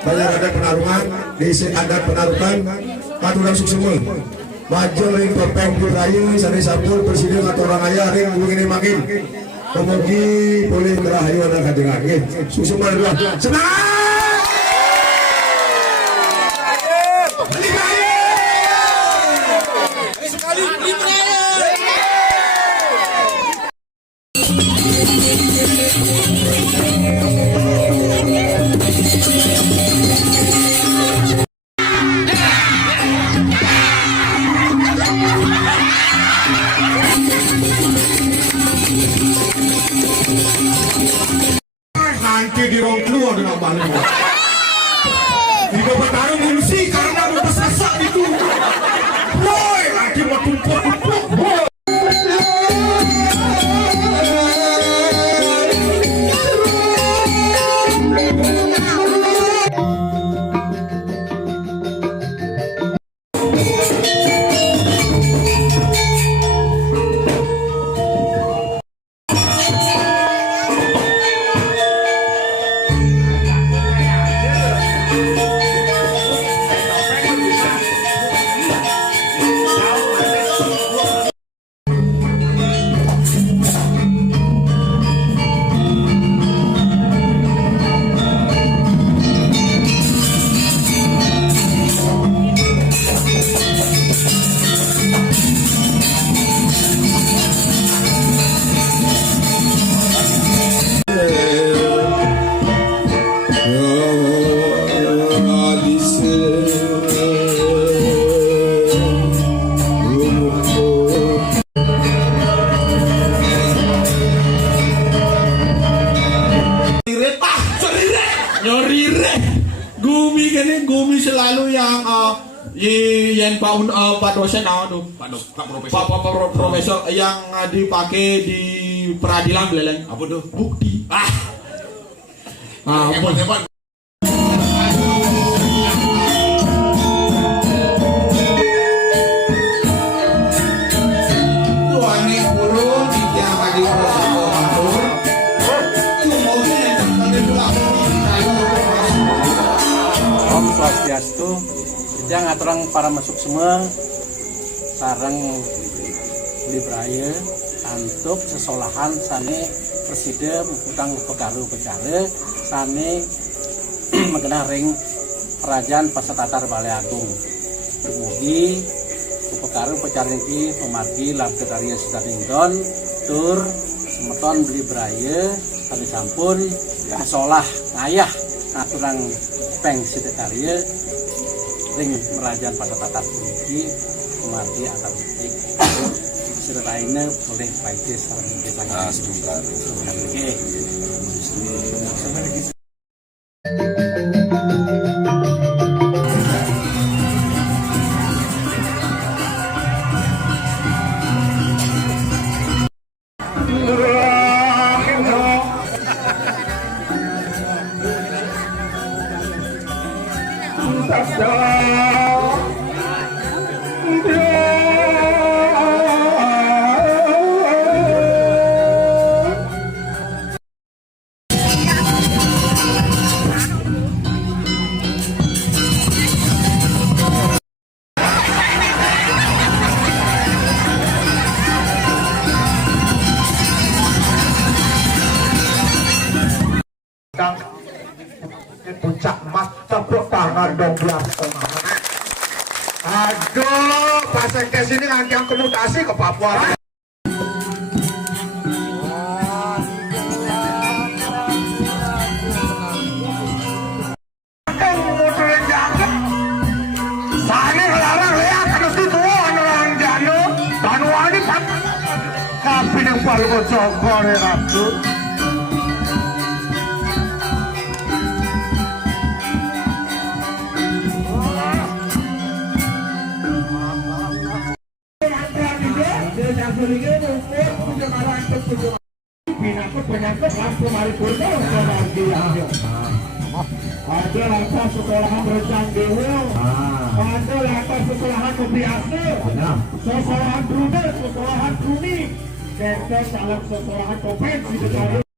Banyak ada penarungan, diisi ada penaruhan, aturan suksema. Maju ring topeng di rayu, sari sampul presiden atau orang ayah ring begini makin. Pemugi boleh merahayu anak kadengan. Suksema dua. Semangat! Nanti di ruang keluar dengan balik. Tidak bertarung ilusi karena berpesasak itu. Boy, nanti mau tumpuk-tumpuk. Boy. Gumi selalu yang Pak dosen Pak profesor yang dipakai di peradilan beleng apa tuh bukti hebat. Swastiastu, kita ngaturang para masuk semua sarang libraya antuk sesolahan sane presiden utang pekaru pecale sane mengenai ring kerajaan Pasatatar Balai Agung. Kemudian pekaru pecale ini pemargi labda karya Sudaringdon tur semeton libraya kami sampun solah ngayah ngaturang peng sidekarya ring merajaan Pasatatar Puniki pemargi antar politik sudah lainnya oleh baiknya sarang kita puncak emas tepuk tangan dong biar aduh pasang ke sini ngangkang komutasi ke Papua sana ngelarang lihat harus dituan orang jano banuani pak tapi yang paling bocor ratu penyakit lampu maripurna ada latar sekolahan Rencang Dewa, ada latar sekolahan Kopiase, sekolahan Brunei, sekolahan Bruni, Sektor dalam sekolahan provinsi Betawi.